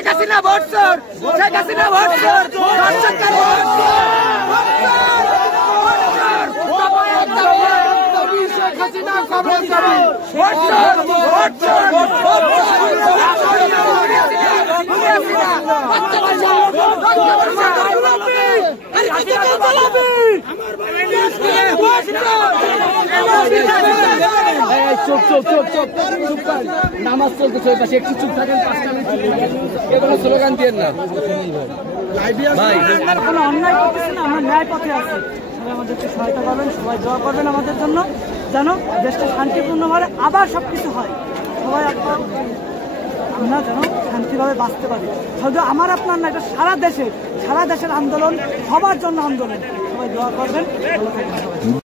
শেখ হাসিনা ভোটসর, শেখ হাসিনা ভোটসর, দর্শকদের ভোটসর, শেখ হাসিনা কবর দাবি, ভোটসর, ভোটসর, চুপ চুপ চুপ চুপ চুপ করেন, নামাজ চলতেছে ওই পাশে, একটু চুপ থাকেন, 5 মিনিট এগুলো স্লোগান দিয়ে না ভাই। কোনো অন্যায় করতেছে না, আমরা ন্যায় পথে আছি। সবাই আমাদেরকে সহায়তা করবেন, সবাই দোয়া করবেন আমাদের জন্য, যেন দেশটা শান্তিপূর্ণভাবে আবার সবকিছু হয়। সবাই আমরা যেন শান্তিভাবে বাঁচতে পারি। শুধু আমার আপনার না, এটা সারা দেশের আন্দোলন, সবার জন্য আন্দোলন। সবাই দোয়া করবেন, ভালো থাকবেন সবাই।